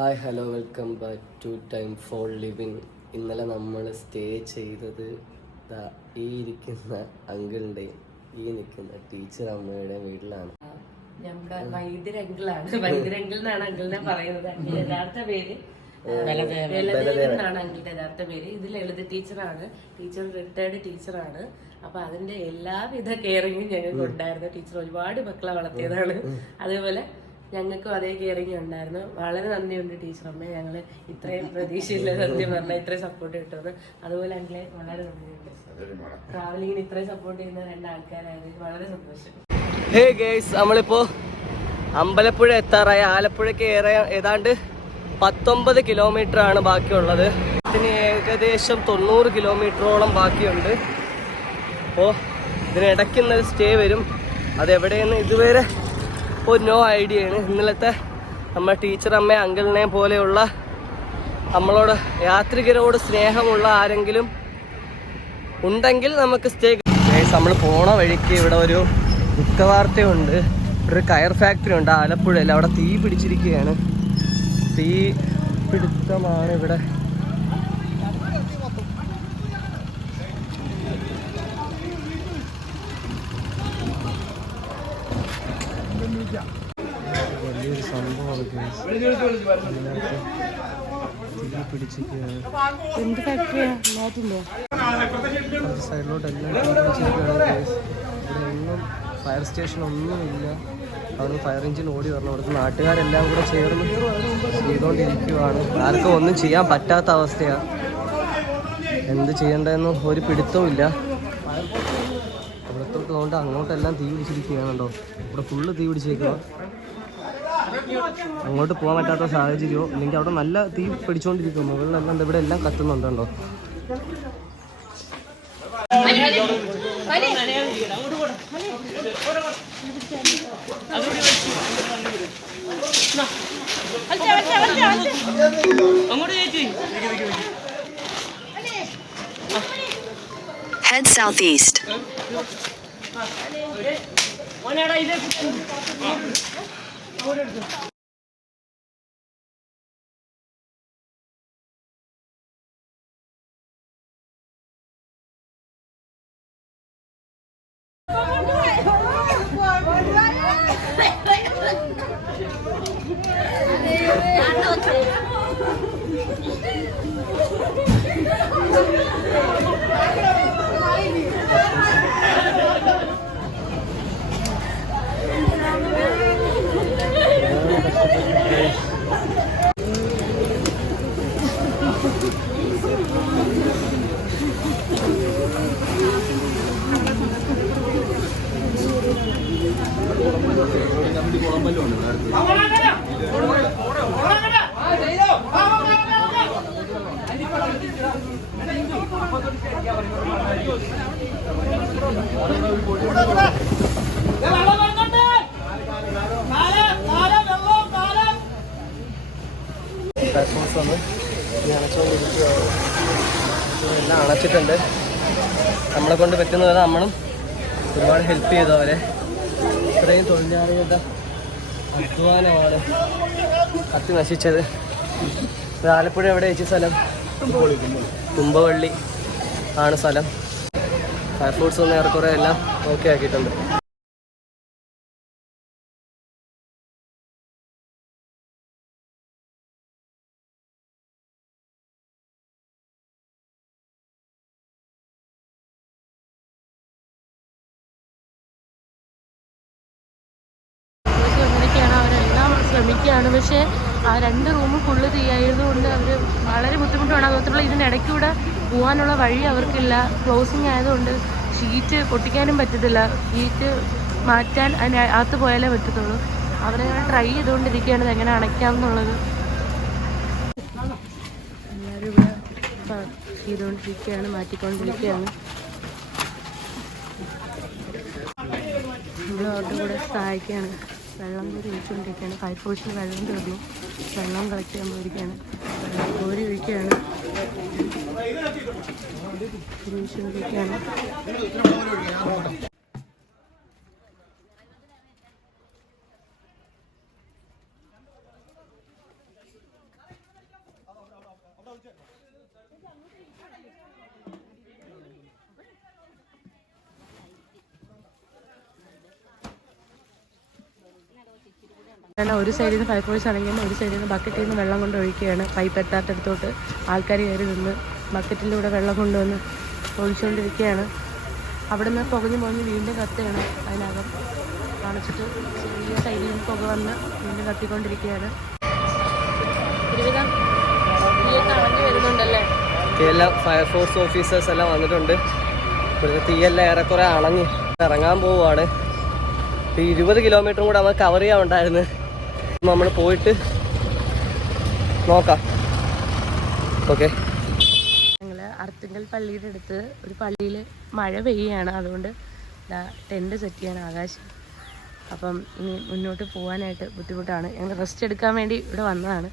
Hi hello welcome back to time for living. ഇന്നലെ നമ്മൾ stay ചെയ്തത് ഈ ഇരിക്കുന്ന അങ്കിളിൻ്റെയും ഈ നിൽക്കുന്ന ടീച്ചർ അമ്മയുടെയും വീട്ടിലാണ്. നമ്മുടെ വൈദ്യരങ്കിളാണ്. വൈദ്യരങ്കിൾ എന്നാണ് അങ്കിളിനെ പറയുന്നത്. അങ്കിളുടെ യഥാർത്ഥ പേര് എന്നാണ് അങ്കിളുടെ യഥാർത്ഥ പേര്. ഇത് ലളിത ടീച്ചറാണ്. ടീച്ചർ റിട്ടയർഡ് ടീച്ചറാണ്. അപ്പൊ അതിന്റെ എല്ലാവിധ കെയറിങ്ങും ഞങ്ങൾക്ക് ഉണ്ടായിരുന്നു. ടീച്ചർ ഒരുപാട് മക്കളെ വളർത്തിയതാണ്. അതേപോലെ ഞങ്ങൾക്കും അതേ കെയറിങ് ഉണ്ടായിരുന്നു. വളരെ നന്ദിയുണ്ട് ടീച്ചറമ്മ. ഞങ്ങള് ഇത്രയും പ്രതീക്ഷയില്ല സത്യം പറഞ്ഞാൽ ഇത്രയും സപ്പോർട്ട് കിട്ടുന്നത്. അതുപോലെ അങ്കിളെ വളരെ നന്ദിയുണ്ട്. ട്രാവലിങ്ങിന് ഇത്രയും സപ്പോർട്ട് ചെയ്യുന്ന രണ്ടാൾക്കാരായത് വളരെ സന്തോഷം. ഹേ ഗേയ്സ്, നമ്മളിപ്പോ അമ്പലപ്പുഴ എത്താറായി. ആലപ്പുഴയ്ക്ക് ഏതാണ്ട് 19 കിലോമീറ്റർ ആണ് ബാക്കിയുള്ളത്. ഇതിന് ഏകദേശം 90 കിലോമീറ്ററോളം ബാക്കിയുണ്ട്. അപ്പോൾ ഇതിനിടയ്ക്കുന്നൊരു സ്റ്റേ വരും. അതെവിടെയെന്ന് ഇതുവരെ ഒരു നോ ഐഡിയ ആണ്. ഇന്നലത്തെ നമ്മുടെ ടീച്ചർ അമ്മ അങ്കിളിനെ പോലെയുള്ള നമ്മളോട് യാത്രികരോട് സ്നേഹമുള്ള ആരെങ്കിലും ഉണ്ടെങ്കിൽ നമുക്ക് സ്റ്റേ. നമ്മൾ പോണ വഴിക്ക് ഇവിടെ ഒരു ദുഃഖവാർത്തയുണ്ട്. ഒരു കയർ ഫാക്ടറി ഉണ്ട് ആലപ്പുഴയിൽ. അവിടെ തീ പിടിച്ചിരിക്കുകയാണ്. തീ പിടുത്തമാണ് ഇവിടെ. വലിയൊരു സംഭവമാണ്. തീ പിടിച്ചിരിക്കുകയാണ്. എന്ത് ഫാക്ടറിയാ? സൈഡിലോട്ട് എല്ലാം പിടിച്ചിരിക്കുകയാണ്. ഇവിടെ ഒന്നും ഫയർ സ്റ്റേഷൻ ഒന്നുമില്ല. അവിടെ ഫയർ എഞ്ചിൻ ഓടി വരണം. അവിടുത്തെ നാട്ടുകാരെല്ലാം കൂടെ ചേർന്ന് ചെയ്തുകൊണ്ടിരിക്കുകയാണ്. ആർക്കും ഒന്നും ചെയ്യാൻ പറ്റാത്ത അവസ്ഥയാണ്. എന്ത് ചെയ്യേണ്ടതെന്നും ഒരു പിടുത്തവും ഇല്ല. ഇവിടത്തോട്ട് കൊണ്ട് അങ്ങോട്ടെല്ലാം തീ പിടിച്ചിരിക്കുകയാണല്ലോ. ഇവിടെ ഫുള്ള് തീ പിടിച്ചേക്കുക. അങ്ങോട്ട് പോകാൻ പറ്റാത്ത സാഹചര്യമോ അല്ലെങ്കിൽ അവിടെ നല്ല തീ പിടിച്ചുകൊണ്ടിരിക്കും. മുകളിലെല്ലാം ഇവിടെ എല്ലാം കത്തുന്നുണ്ടോ. Head southeast. എല്ലാം അണച്ചിട്ടുണ്ട്. നമ്മളെ കൊണ്ട് പറ്റുന്നത് നമ്മളും ഒരുപാട് ഹെൽപ്പ് ചെയ്തു അവരെ. ഇത്രയും തൊഴിലാളികളുടെ അധ്വാനമാണ് കത്തി നശിച്ചത്. ആലപ്പുഴ എവിടെ വെച്ച സ്ഥലം? കുമ്പവള്ളി ആണ് സ്ഥലം. ഫയർഫോഴ്സ് ഒന്ന് ഏറെക്കുറെ എല്ലാം ഓക്കെ ആക്കിയിട്ടുണ്ട്. ശ്രമിക്കുകയാണ്. പക്ഷേ ആ 2 റൂം ഫുള്ള് തീയായതുകൊണ്ട് അവർ വളരെ ബുദ്ധിമുട്ടാണ്. അതുമാത്രമല്ല ഇതിനിടയ്ക്കൂടെ പോകാനുള്ള വഴി അവർക്കില്ല. ക്ലോസിങ് ആയതുകൊണ്ട് ഷീറ്റ് പൊട്ടിക്കാനും പറ്റത്തില്ല. ഷീറ്റ് മാറ്റാൻ അതിനകത്ത് പോയാലേ പറ്റത്തുള്ളൂ. അവരങ്ങനെ ട്രൈ ചെയ്തുകൊണ്ടിരിക്കുകയാണ് ഇതെങ്ങനെ അണയ്ക്കാമെന്നുള്ളത്. എല്ലാവരും ഇവിടെ ചെയ്തുകൊണ്ടിരിക്കുകയാണ്, മാറ്റിക്കൊണ്ടിരിക്കുകയാണ്. നമ്മളവരുടെ കൂടെ സഹായിക്കുകയാണ്. വെള്ളം കോരി ഒഴിച്ചുകൊണ്ടിരിക്കുകയാണ്. ഫയർഫോഴ്സിൽ വെള്ളം തീർന്നു. വെള്ളം കളക്ട് ചെയ്യാൻ പോയിരിക്കുകയാണ്. വെള്ളം കോരി ഒഴിക്കുകയാണ്. ഒഴിച്ചുകൊണ്ടിരിക്കുകയാണ്. കാരണം ഒരു സൈഡിൽ നിന്ന് ഫയർഫോഴ്സ് ആണെങ്കിൽ ഒരു സൈഡിൽ നിന്ന് ബക്കറ്റിൽ നിന്ന് വെള്ളം കൊണ്ട് ഒഴിക്കുകയാണ്. പൈപ്പ് എത്താത്തടുത്തോട്ട് ആൾക്കാർ കയറി നിന്ന് ബക്കറ്റിലൂടെ വെള്ളം കൊണ്ടുവന്ന് ഒഴിച്ചുകൊണ്ടിരിക്കുകയാണ്. അവിടെ നിന്ന് പുകഞ്ഞ് വീണ്ടും കത്തുകയാണ്. അതിനകം കാണിച്ചിട്ട് ചെറിയ സൈഡിൽ നിന്ന് പുക വന്ന് വീണ്ടും കത്തിക്കൊണ്ടിരിക്കുകയാണ്. ഒരുവിധം തീയൊക്കെ അണഞ്ഞു വരുന്നുണ്ടല്ലേ? എല്ലാം ഫയർഫോഴ്സ് ഓഫീസേഴ്സ് എല്ലാം വന്നിട്ടുണ്ട്. ഇവിടുത്തെ തീയെല്ലാം ഏറെക്കുറെ അണഞ്ഞ് ഇറങ്ങാൻ പോവുകയാണ്. 20 കിലോമീറ്ററും കൂടെ നമുക്ക് കവർ ചെയ്യാനുണ്ടായിരുന്നു. നമ്മൾ പോയിട്ട് നോക്കാം. ഓക്കെ, ഞങ്ങൾ അർത്തുങ്കൽ പള്ളിയുടെ അടുത്ത് ഒരു പള്ളിയിൽ മഴ പെയ്യുകയാണ്. അതുകൊണ്ട് ടെൻറ്റ് സെറ്റ് ചെയ്യാൻ ആകാശം. അപ്പം ഇനി മുന്നോട്ട് പോകാനായിട്ട് ബുദ്ധിമുട്ടാണ്. ഞങ്ങൾ റെസ്റ്റ് എടുക്കാൻ വേണ്ടി ഇവിടെ വന്നതാണ്.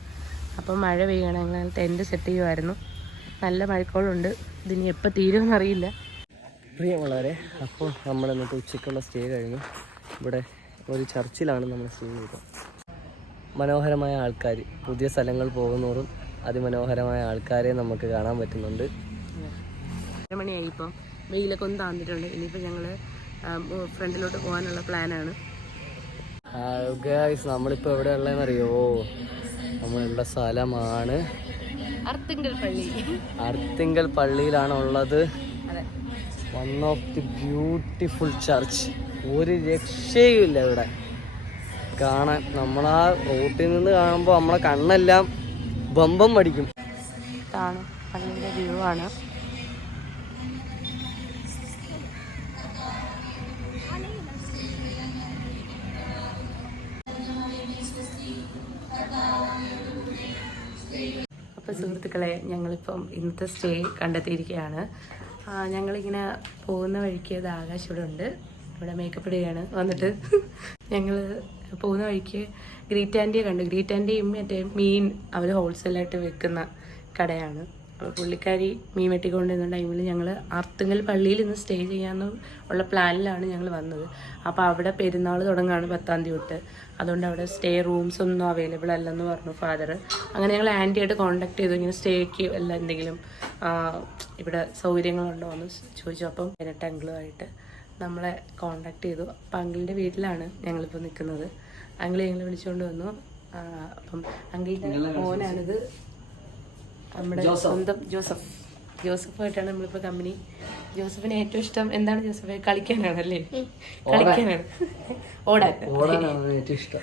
അപ്പം മഴ പെയ്യുകയാണ്. ഞങ്ങൾ ടെൻറ്റ് സെറ്റ് ചെയ്യുമായിരുന്നു. നല്ല മഴക്കോളുണ്ട്. ഇതിനി എപ്പോൾ തീരുമെന്നറിയില്ല. പ്രിയമുള്ളവരെ, അപ്പോൾ നമ്മൾ ഇന്നത്തെ ഉച്ചയ്ക്കുള്ള സ്റ്റേ കഴിഞ്ഞു. ഇവിടെ ഒരു ചർച്ചിലാണ് നമ്മൾ സ്റ്റേ ചെയ്തത്. മനോഹരമായ ആൾക്കാർ, പുതിയ സ്ഥലങ്ങൾ പോകുന്നതോറും അതിമനോഹരമായ ആൾക്കാരെ നമുക്ക് കാണാൻ പറ്റുന്നുണ്ട്. 2 മണിയായി. ഇപ്പം വെയിലൊക്കെ ഒന്ന് താന്നിട്ടുണ്ട്. ഇനിയിപ്പോൾ ഞങ്ങൾ ഫ്രണ്ടിലോട്ട് പോകാനുള്ള പ്ലാനാണ്. നമ്മളിപ്പോൾ എവിടെ ഉള്ളതെന്നറിയോ? നമ്മളുള്ള സ്ഥലമാണ് അർത്തുങ്കൽ പള്ളി. അർത്തുങ്കൽ പള്ളിയിലാണ് ഉള്ളത്. അതെ, one of the beautiful church. ഒരു രക്ഷയുമില്ല ഇവിടെ കാണാൻ. നമ്മളാ റോട്ടിൽ നിന്ന് കാണുമ്പോൾ നമ്മളെ കണ്ണെല്ലാം ബമ്പം പഠിക്കും. ഇതാണ് പള്ളിയുടെ വ്യൂ ആണ്. അപ്പോൾ സുഹൃത്തുക്കളെ, ഞങ്ങളിപ്പം ഇന്നത്തെ സ്റ്റേ കണ്ടെത്തിയിരിക്കുകയാണ്. ഞങ്ങളിങ്ങനെ പോകുന്ന വഴിക്ക് ഇത് ആകാശ് ഇവിടെ ഉണ്ട്. ഇവിടെ മേക്കപ്പ് ഇടുകയാണ് വന്നിട്ട്. ഞങ്ങൾ പോകുന്ന വഴിക്ക് ഗ്രീറ്റ് ആൻറ്റിയെ കണ്ടു. ഗ്രീറ്റ് ആൻറ്റിയും മറ്റേ മീൻ അവർ ഹോൾസെയിലായിട്ട് വെക്കുന്ന കടയാണ്. അപ്പോൾ പുള്ളിക്കാരി മീൻ വെട്ടിക്കൊണ്ടിരുന്ന ടൈമിൽ ഞങ്ങൾ അർത്തുങ്കൽ പള്ളിയിൽ ഇന്ന് സ്റ്റേ ചെയ്യാമെന്ന് ഉള്ള പ്ലാനിലാണ് ഞങ്ങൾ വന്നത്. അപ്പോൾ അവിടെ പെരുന്നാൾ തുടങ്ങുകയാണ് 10-ാം തീയതി തൊട്ട്. അതുകൊണ്ട് അവിടെ സ്റ്റേ റൂംസ് ഒന്നും അവൈലബിൾ അല്ലെന്ന് പറഞ്ഞു ഫാദർ. അങ്ങനെ ഞങ്ങൾ ആൻറ്റിയായിട്ട് കോൺടാക്ട് ചെയ്തു. ഇങ്ങനെ സ്റ്റേക്ക് അല്ല എന്തെങ്കിലും ഇവിടെ സൗകര്യങ്ങളുണ്ടോ എന്ന് ചോദിച്ചു. അപ്പം എന്നിട്ട് അങ്കിളുമായിട്ട് നമ്മളെ കോണ്ടാക്ട് ചെയ്തു. അപ്പം അങ്കിളിൻ്റെ വീട്ടിലാണ് ഞങ്ങളിപ്പോൾ നിൽക്കുന്നത്. അങ്കിൾ ഞങ്ങൾ വിളിച്ചുകൊണ്ട് വന്നു. അപ്പം അങ്കിളിൻ്റെ മോനാണിത്, നമ്മുടെ സ്വന്തം ജോസഫായിട്ടാണ് നമ്മളിപ്പോൾ കമ്പനി. ജോസഫിന് ഏറ്റവും ഇഷ്ടം എന്താണ് ജോസഫ്? കളിക്കാനാണല്ലേ? കളിക്കാനാണ്, ഓടാനാണ് ഏറ്റവും ഇഷ്ടം.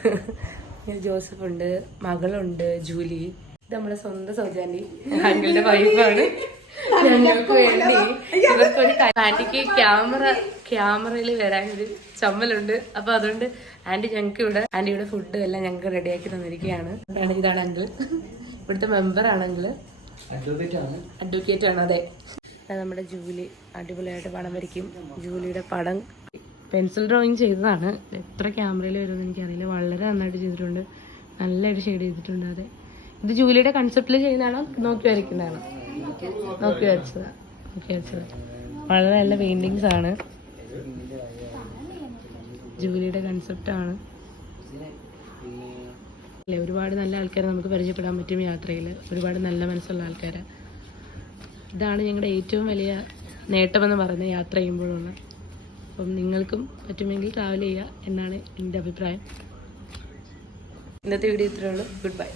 ജോസഫ് ഉണ്ട്, മകളുണ്ട് ജൂലി. ഇത് നമ്മുടെ സ്വന്തം സൗജാന്റി, അങ്കിളുടെ വൈഫാണ്. ഞങ്ങൾക്ക് വേണ്ടി ഇവർക്കൊരു ആന്റിക്ക് ക്യാമറയിൽ വരാനൊരു ചമ്മലുണ്ട്. അപ്പൊ അതുകൊണ്ട് ആന്റിയുടെ ഫുഡ് എല്ലാം ഞങ്ങൾക്ക് റെഡിയാക്കി തന്നിരിക്കുകയാണ്. ഇതാണ് അങ്കിൾ, ഇവിടുത്തെ മെമ്പറാണ് അങ്കിള്, അഡ്വക്കേറ്റ് ആണ്. അതെ, നമ്മുടെ ജൂലി അടിപൊളിയായിട്ട് പടം വരയ്ക്കും. ജൂലിയുടെ പടം പെൻസിൽ ഡ്രോയിങ് ചെയ്തതാണ്. എത്ര ക്യാമറയിൽ വരുമെന്ന് എനിക്കറിയില്ല. വളരെ നന്നായിട്ട് ചെയ്തിട്ടുണ്ട്, നല്ലതായിട്ട് ഷെയ്ഡ് ചെയ്തിട്ടുണ്ട്. അതെ, ഇത് ജൂലിയുടെ കൺസെപ്റ്റിൽ ചെയ്യുന്നതാണോ നോക്കി വരയ്ക്കുന്നതാണോ? നോക്കി വരച്ചത്. വളരെ നല്ല പെയിന്റിങ്സ് ആണ്. ജൂലിയുടെ കൺസെപ്റ്റാണ്. അല്ലേ, ഒരുപാട് നല്ല ആൾക്കാരെ നമുക്ക് പരിചയപ്പെടാൻ പറ്റും യാത്രയിൽ. ഒരുപാട് നല്ല മനസ്സുള്ള ആൾക്കാരെ. ഇതാണ് ഞങ്ങളുടെ ഏറ്റവും വലിയ നേട്ടമെന്ന് പറയുന്നത് യാത്ര ചെയ്യുമ്പോഴുള്ള. അപ്പം നിങ്ങൾക്കും പറ്റുമെങ്കിൽ ട്രാവൽ ചെയ്യുക എന്നാണ് എൻ്റെ അഭിപ്രായം. ഇന്നത്തെ വീഡിയോ ഇത്രയേ ഉള്ളൂ. Good bye.